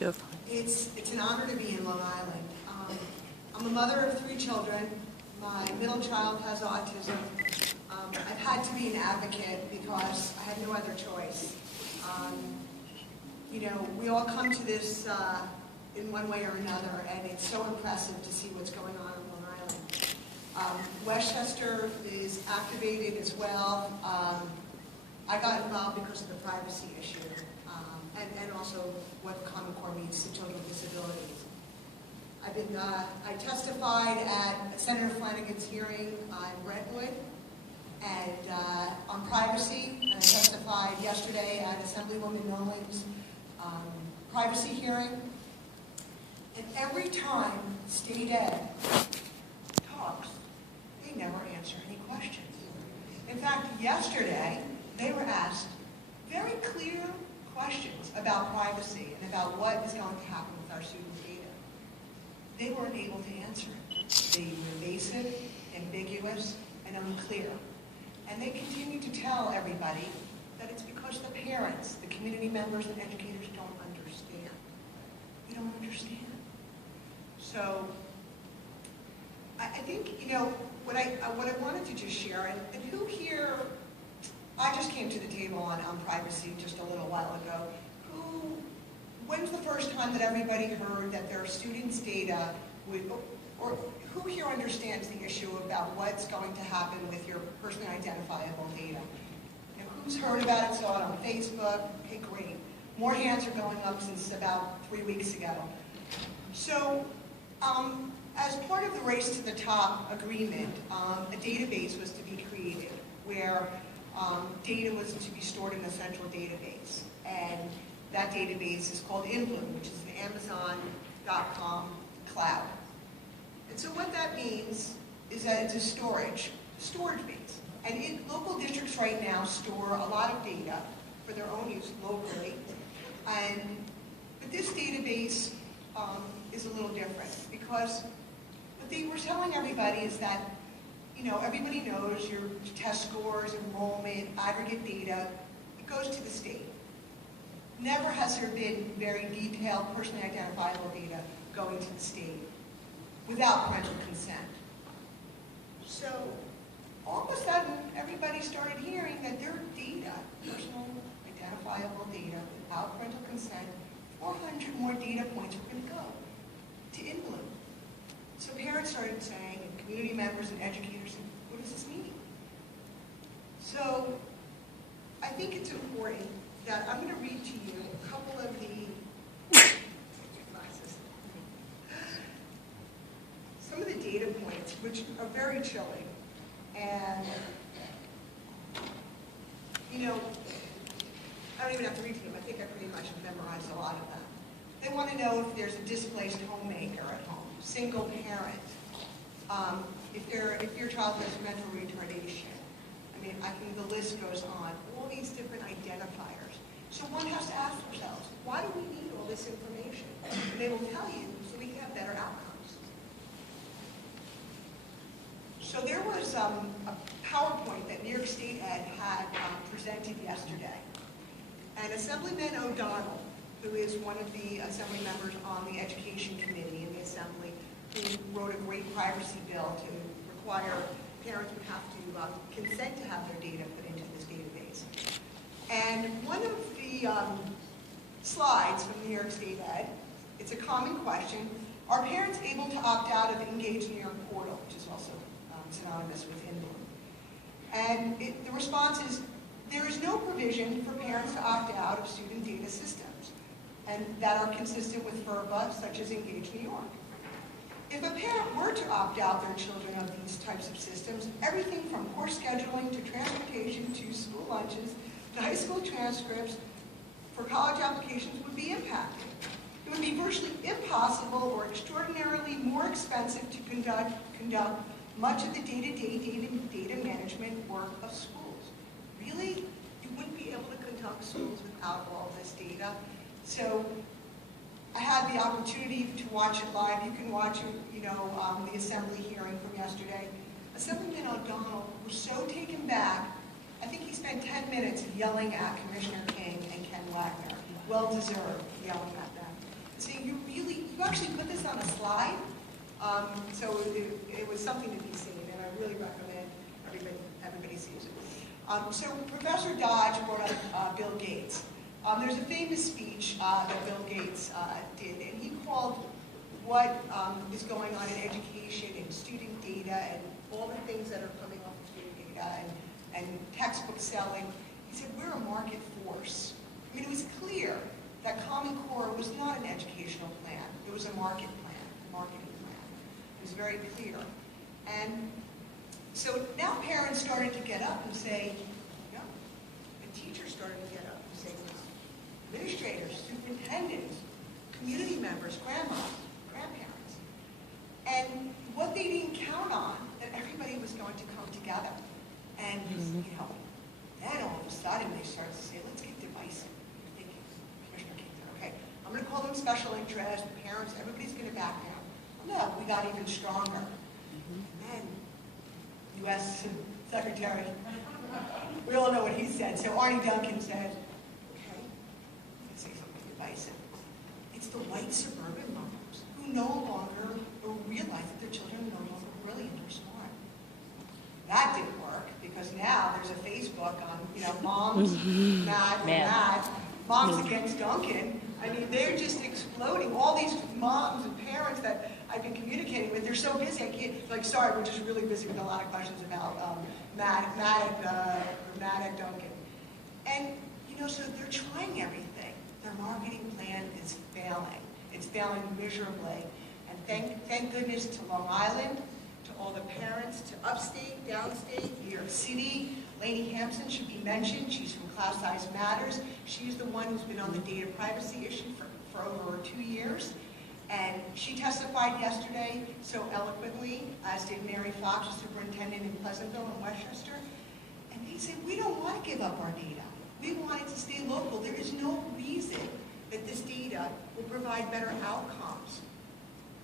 You're fine. It's an honor to be in Long Island. I'm a mother of 3 children. My middle child has autism. I've had to be an advocate because I had no other choice. We all come to this in one way or another, and it's so impressive to see what's going on in Long Island. Westchester is activated as well. I got involved because of the privacy issue, and also what Common Core means to children with disabilities. I testified at Senator Flanagan's hearing on Brentwood and on privacy, and I testified yesterday at Assemblywoman Nolan's privacy hearing. And every time state ed talks, they never answer any questions. In fact, yesterday, they were asked very clear questions about privacy and about what is going to happen with our student data. They weren't able to answer it. They were evasive, ambiguous, and unclear. And they continue to tell everybody that it's because the parents, the community members, and educators don't understand. They don't understand. So I think, what I wanted to just share, and who here, I just came to the table on privacy just a little while ago. When's the first time that everybody heard that their students' data would, or who here understands the issue about what's going to happen with your personally identifiable data? Who's heard about it, saw it on Facebook? Okay, great. More hands are going up since about 3 weeks ago. So, as part of the Race to the Top agreement, a database was to be created where data was to be stored in a central database. And that database is called InBloom, which is an Amazon.com cloud. And so what that means is that it's a storage base. And local districts right now store a lot of data for their own use locally. But this database is a little different because what they were telling everybody is that, everybody knows your test scores, enrollment, aggregate data, it goes to the state. Never has there been very detailed, personally identifiable data going to the state without parental consent. So all of a sudden, everybody started hearing that their data, personal identifiable data, without parental consent, 400 more data points were going to go to InBloom. So parents started saying, and community members and educators said, what does this mean? So I think it's important that I'm going to read to you a couple of some of the data points, which are very chilling. And, I don't even have to read to them. I think I pretty much have memorized a lot of them. They want to know if there's a displaced homemaker at home, single parent, if your child has mental retardation. The list goes on. All these different identifiers. So one has to ask themselves, why do we need all this information? And they will tell you so we can have better outcomes. So there was a PowerPoint that New York State Ed had presented yesterday. And Assemblyman O'Donnell, who is one of the Assembly members on the Education Committee in the Assembly, who wrote a great privacy bill to require parents would have to consent to have their data put into this database. And one of the slides from New York State Ed, it's a common question, are parents able to opt out of Engage New York portal, which is also synonymous with InBloom? And the response is, there is no provision for parents to opt out of student data systems and that are consistent with FERPA, such as Engage New York. If a parent were to opt out their children of these types of systems, everything from course scheduling to transportation to school lunches to high school transcripts for college applications would be impacted. It would be virtually impossible or extraordinarily more expensive to conduct much of the day-to-day data management work of schools. Really? You wouldn't be able to conduct schools without all this data? So I had the opportunity to watch it live. You can watch it, the Assembly hearing from yesterday. Assemblyman O'Donnell was so taken back, I think he spent 10 minutes yelling at Commissioner King and Ken Wagner. Well-deserved yelling at them. saying, you actually put this on a slide, so it was something to be seen, and I really recommend everybody sees it. So Professor Dodge brought up Bill Gates. There's a famous speech that Bill Gates did, and he called what is going on in education and student data and all the things that are coming off of student data and textbook selling. He said, we're a market force. I mean, it was clear that Common Core was not an educational plan. It was a market plan, a marketing plan. It was very clear. And so now parents started to get up and say, no. And teachers started to get up and say, no. Administrators, superintendents, community members, grandmas, grandparents. And what they didn't count on, that everybody was going to come together. And, then all of a sudden they started to say, let's get divisive. Okay, I'm going to call them special interest, parents, everybody's going to back down. No, we got even stronger. And then, U.S. Secretary, we all know what he said. So Arnie Duncan said, okay, let's say something divisive. It's the white suburban moms who no longer realize that their children are no longer brilliant or smart. That didn't work because now there's a Facebook on, moms mad, moms against Duncan. I mean, they're just exploding. All these moms and parents that I've been communicating with, they're so busy. I can't, sorry, we're just really busy with a lot of questions about mad at Duncan. And, so they're trying everything. Their marketing plan is failing. It's failing miserably. And thank goodness to Long Island, to all the parents, to upstate, downstate, New York City. Lainey Hampson should be mentioned. She's from Class Size Matters. She's the one who's been on the data privacy issue for over 2 years. And she testified yesterday so eloquently, as did Mary Fox, the superintendent in Pleasantville and Westchester. And they said, we don't want to give up our data. We want it to stay local. There is no reason that this data will provide better outcomes.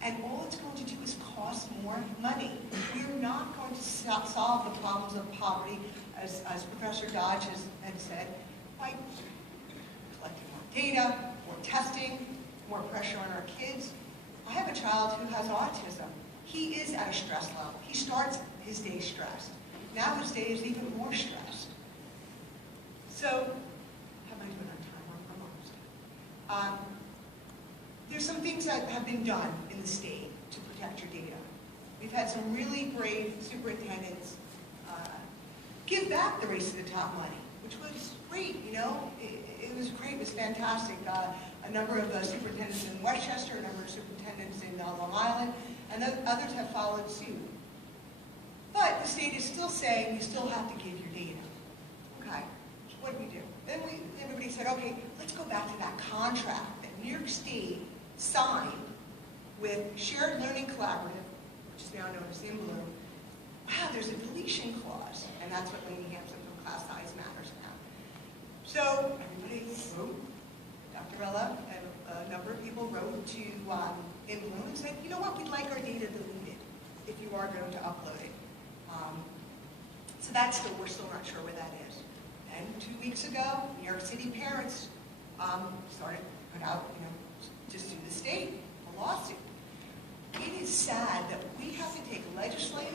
And all it's going to do is cost more money. We're not going to solve the problems of poverty, as Professor Dodge had said, by collecting more data, more testing, more pressure on our kids. I have a child who has autism. He is at a stress level. He starts his day stressed. Now his day is even more stressed. So, how am I doing on time? There's some things that have been done in the state to protect your data. We've had some really brave superintendents give back the race to the top money, which was great, It was great, it was fantastic. A number of superintendents in Westchester, a number of superintendents in Long Island, and others have followed suit. But the state is still saying you still have to give your data. Okay, so what do we do? Then everybody said, okay, let's go back to that contract that New York State signed with Shared Learning Collaborative, which is now known as INBLUE. Wow, there's a deletion clause, and that's what Lainey Hampson from Class Size Matters now. So everybody wrote, Dr. Ella and a number of people wrote to INBLUE and said, you know what, we'd like our data deleted if you are going to upload it. So we're still not sure where that is. And 2 weeks ago, New York City parents started to put out, to sue the state, a lawsuit. It is sad that we have to take legislative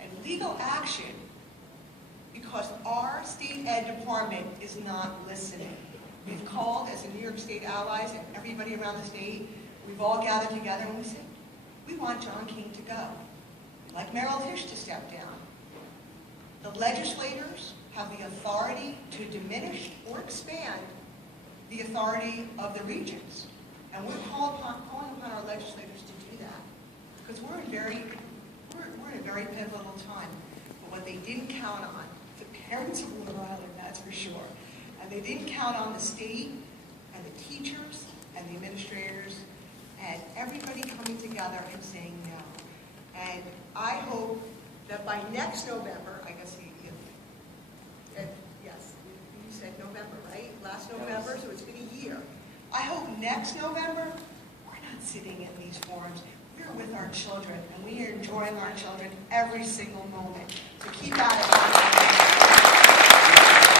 and legal action because our state ed department is not listening. We've called as a New York State allies and everybody around the state. We've all gathered together and we said, we want John King to go. We'd like Merrill Tisch to step down. The legislators have the authority to diminish or expand the authority of the regions. And we're calling upon our legislators to do that. Because we're in a very pivotal time. But what they didn't count on, the parents of Long Island, that's for sure. And they didn't count on the state and the teachers and the administrators and everybody coming together and saying no. And I hope that by next November, I guess yes, you said November, right? Last November, so it's been a year. I hope next November, we're not sitting in these forums. We're with our children, and we are enjoying our children every single moment. So keep at it.